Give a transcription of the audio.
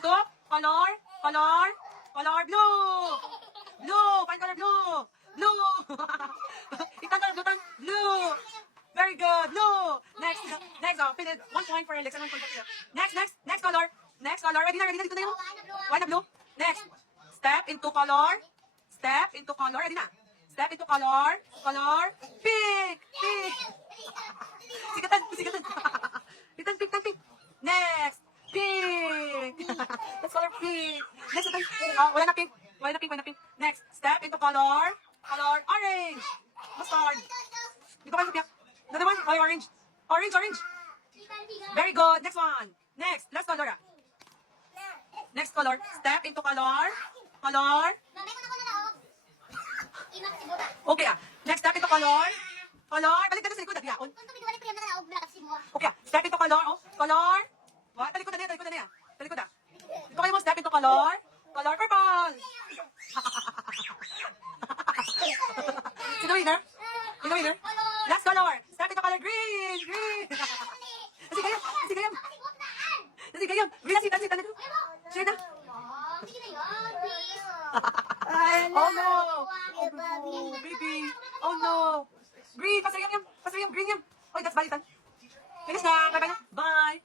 into color blue. Blue. Find color blue. Blue. Itang color blue. Very good. Blue. Next. Oh, finish. 1 point for Alex and 1 point for Philip. Next color. Ready na. Dito na yun. Why na blue? Next. Step into color. Ready na. Step into color. Pink. Sikatan. Pink. Next. Pink. Let's color pink. Next. Wala na pink. Next. Step into color. Orange. Mustard. Dito kayo piyak. Another one. Orange. Very good. Next one. Last color. Next color. Step into color. Okay Next step into color. Balik ka na sa likod. Okay Step into color. Color. Talikod na niya. Ito kayo mo. Step into color. Purple. Sino winner? Last color. Step into color green. Kasi kayo. Green na sitan. Share na. Oh no. Baby. Oh no. Green. Pasayam. Green yan. Oy, that's balitan. Finish na. Bye.